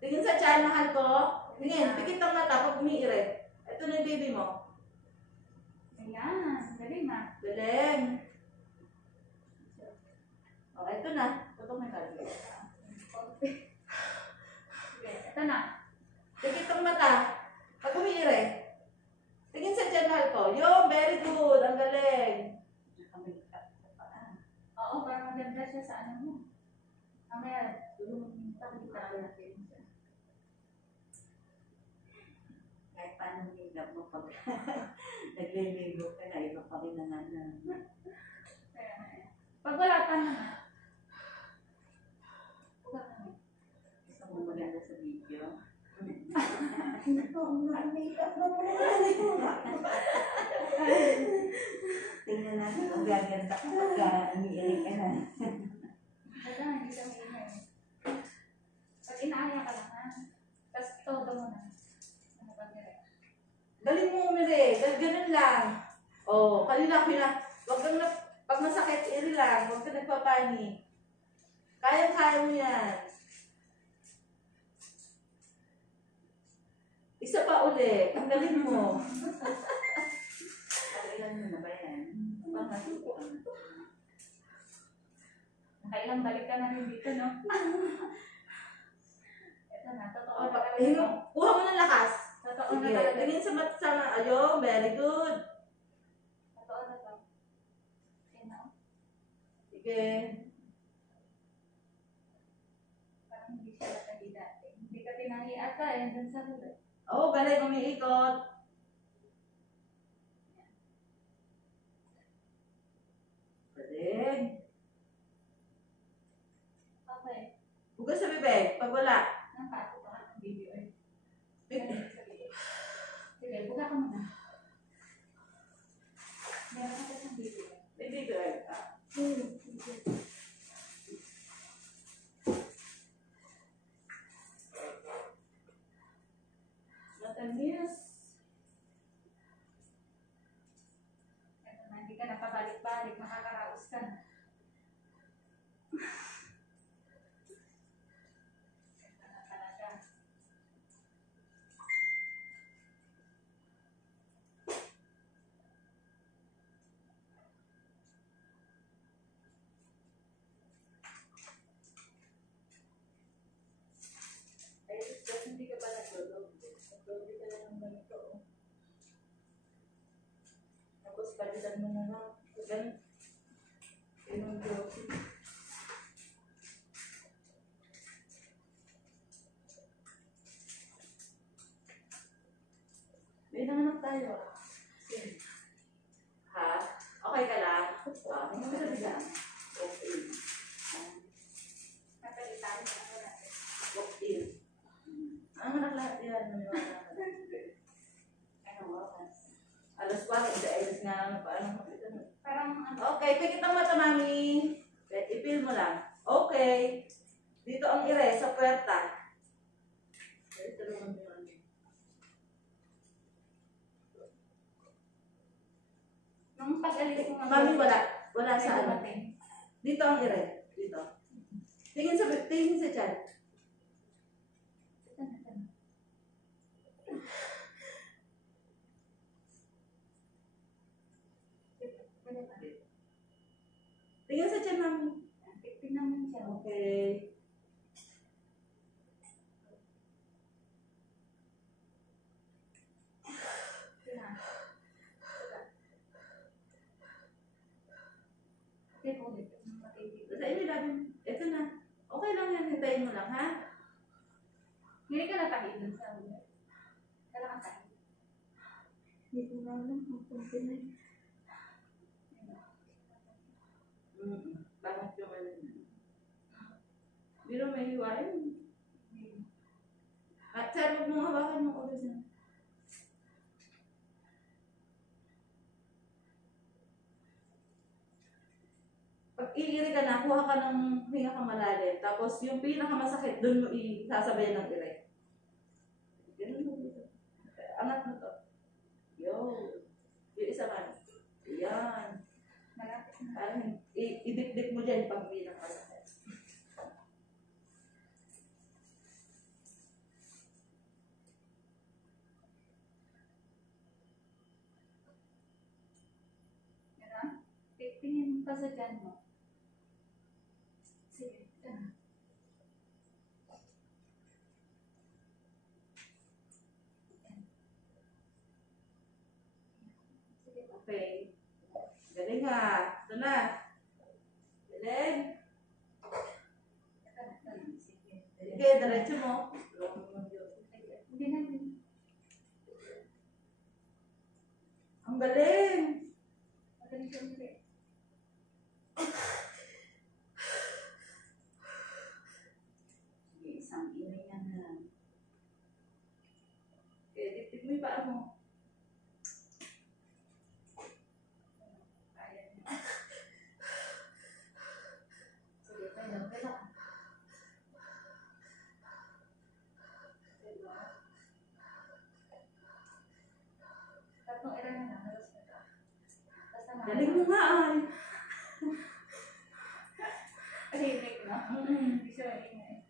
Tingin sa tiyan, mahal ko. Tingin, pikit ang mata pag umiire. Ito na yung baby mo. Ayan, galing na. Galing. O, ito na. Tutok na yung Ito na. pikit ang mata. Pag umiire. Tingin sa tiyan, mahal ko. Yo, very good. Ang galing. Oo, parang maganda siya sa ano mo. Mamaya, pakita ko natin siya. Kahit paano hingap mo pag nagliligo ka na, iba pa rin naman na. Pag wala pa naman. Gusto mo maganda sa video? Tingnan natin kung gaganda ka pagka umiirik ka na. Baga, hindi siya maingay. Pag inaaya ka lang ha. Tapos todo mo na. Ano pag direct? Galing mo umire. Ganun lang. O, kanina wag kang pag masakit, iri lang. Huwag ka nagpapani. Kaya mo yan. Isa pa uli. Ang galing mo. Ilan mo na ba yan? Nakailang balik ka na rin dito, no? Ito na, totoo na talaga. Kuha mo ng lakas. Totoo na Sige. talaga. Tingin sa mata sa ayun. Very good. Totoo na to. Yan na. Sige. Parang hindi siya natagi dati. Hindi ka tinahi ata eh, dun sa huli. Oo, galing umiikot. Galing. Okay. Hugas sa bibig. Pag wala. Nampato ka ng video eh. Sige, buka ka muna. Meron ka sa video. Bibig girl. Matamis. Ito na, hindi ka napabalik-balik, makakaraos ka na. Ito na talaga. Ay, just hindi ka pa nagdodog. Nagdodog ka lang ng ganito. Tapos palitan mo na lang. Ganun. Ganun dosing. May nanganak tayo. Ha? Okay ka lang? Hindi mo sabi lang. Okay. Napalitan ka na natin. Okay. Ang anak lahat yan. Ano oras? Alas 4, hindi alas nga lang paano kapitan. Parang ano, Okay, pikit ang mata, mami. Ipil mo lang. Okay. Dito ang ire, sa puwerta. Ito naman yun. nung pag-alis mo Mami, wala sa ano. natin. Dito ang ire. Dito. Tingin sa tiyan. Ito na, ito na. Pwede ba? Tingin sa tiyan, mami. Tignan mo siya. Okay. Tignan. Okay po, dito. Sa inyo lang. Ito na. Okay lang yan. Hintayin mo lang, ha? Hindi ka natahid dun sa huli. Kailangan tahid. Hindi ko na alam kung pinay. Bakit yung ano na? Pero may hiwain. At sir, huwag mong hawakan mo ulit na. Pag iiri ka na, kuha ka ng hinga ka malalim. Tapos yung pinakamasakit, doon mo isasabayan ng ire. Ganun mo dito. Angat mo to. Yo. Yung isa man. Yan. Malapit na. Parang idikdik mo dyan pag pinakamasakit. Yung pasadyan mo. Sige, ito na. Sige pa. Okay. Galing ha. Ito na. Galing. Ito na, ito na. Sige. Sige, diretso mo. Hindi na, hindi na. Ang galing. Magaling siya hindi. Sige, isang iray na lang. Okay, diptip mo yung paa mo. Kaya niya. Sige, kailan, kailan. Tatlong ilan na lang, halos na ito. Basta na. Galing mo nga ay. Tahimik, no? Mm-mm. Hindi siya maingay.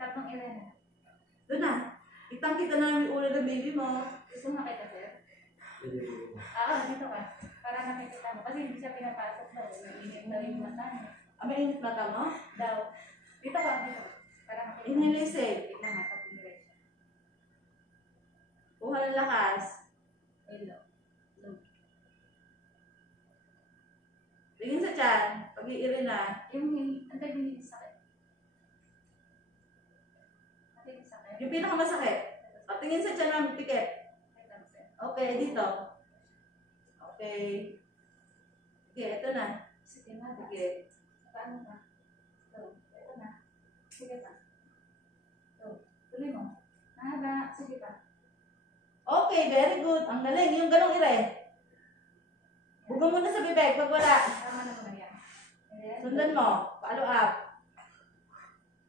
Tatlong ilan na. Doon na. Itang kita namin ulo ng baby mo. Gusto mo makita, sir? Oo, dito ka. Para nakikita mo. Kasi hindi siya pinapasok daw. Naiinit daw yung mata niya. Ah, may init mata mo? Daw. Dito ka, dito. Para makita mo. Inilisip. Tignan nga, pag inilisip. Kuha ng lakas. Hello. Tingin sa tiyan. Pag-iiri na. Yung, ang tayo hindi sakit. Ang tayo sakit. Yung pinakamasakit. Patingin sa tiyan namin pikit. Okay, dito. Okay. Sige, ito na. Sige, mada. Sige. Paano ka? Ito na. Sige pa. Tuloy mo. Mahaba. Sige pa. Okay, very good. Ang galing. Yung ganong ire. Buga mo na sa bibig pag wala. Tama na naman yan. Sundan mo. Follow up.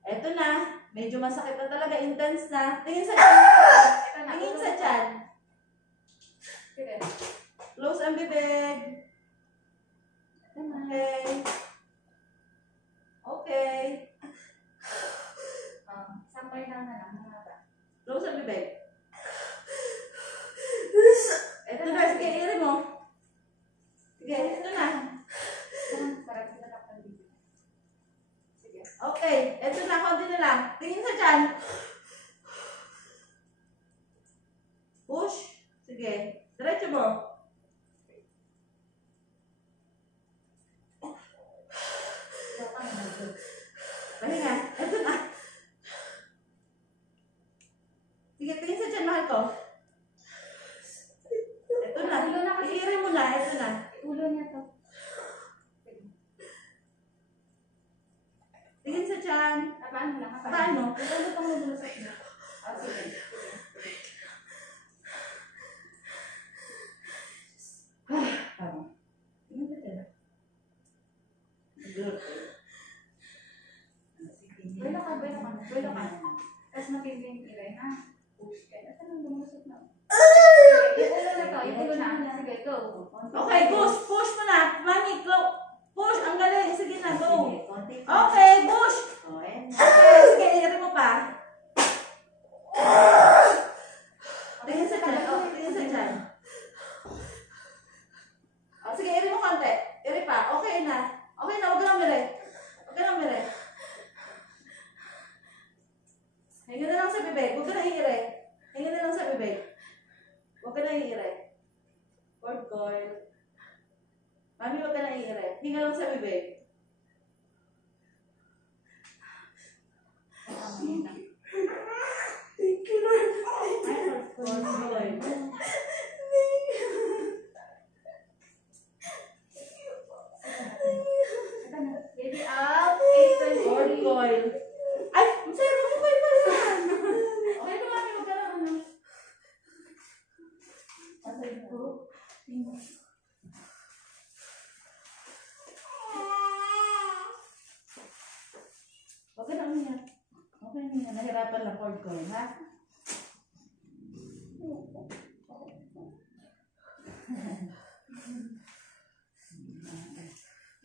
Ito na. Medyo masakit na talaga. Intense na. Tingin sa tiyan. Ito na. Tingin sa tiyan. Sige. Close ang bibig. Ito na. Okay. Okay. Sampay lang na lang. Mahaba. Close ang bibig. Ito na. Sige, iri mo. Sige, ito na. Sarap sila kapag dito. Sige. Okay. Ito na. Konti na lang. Tingin sa tiyan. Push. Sige. Diretso mo. Ikaw pa naman. Pahinga. Ito na. Sige, tingin sa tiyan, mahal ko. Ito na. Ulo na kasi. Iiri mo na. Ito na. Ulo niya to. Sige. Tingin sa tiyan. Paano lang? Paano? Ulo pang mabulusok niya. Sige. Tama. Tingin sa tiyan. Good. Buelo ka, buelo ka. Buelo ka. Tapos matindi yung kilay, ha? Push ka. Ito nang lumusot na. Yung ulo na to. Yung ulo na. Sige, go. Okay, push. Push mo na. Mami, go. Push. Ang galing. Sige na, go. Sige, konti pa. Okay, push. O, ayan na. Okay, sige, iiri mo pa. Tingin sa tiyan. Oh, tingin sa tiyan. Oh, sige, iri mo konti. Iri pa. Okay na. Okay na, huwag ka nang mili. Huwag ka nang mili. Hinga na lang sa bibig. Huwag ka na iiri. Hinga na lang sa bibig. Huwag ka na iiri. Cord coil. Mami, huwag ka na iiri. Hinga lang sa bibig. Thank you, Lord. Cord coil. Baby up. Cord coil. Ay, sir, huwag mo pa yan. Okay na, mami, huwag ka na ano. Asay ko. Huwag ka na umiyak. Okay na yan. Nahirapan na cord coil, ha?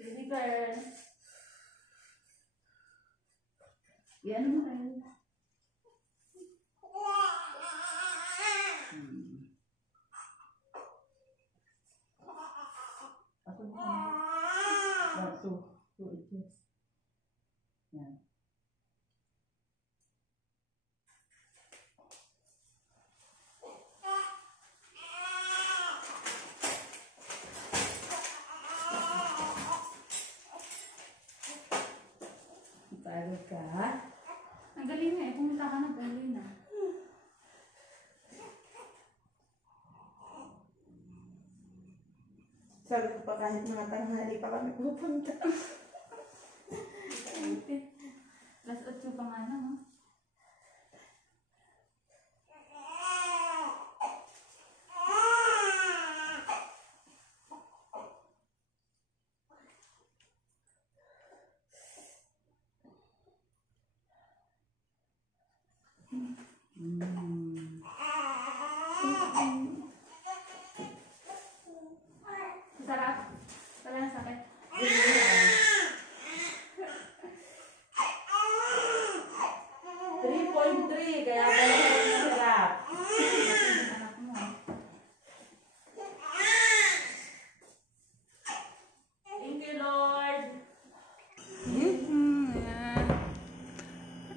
Baby girl. Yan mo kayo. Pasok mo. 2 inches. Yan. Pagod ka, ha? Ang galing na eh. Pumunta ka na, galing na. Sabi ko pa kahit mga tanghali pa kami pupunta. Last 8 pa nga na, no? Sarap. Wala na sakit. 3.3, kaya pala masarap. Anak mo. Thank you, Lord.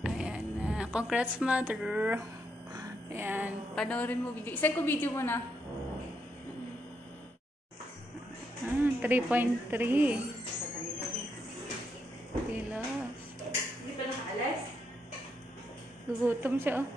Ayan na. Congrats, mother. Ayan. Panoorin mo video. Isang ko video mo na. 3.3 kilos. Hindi pa nakaalis? Gugutom siya, oh.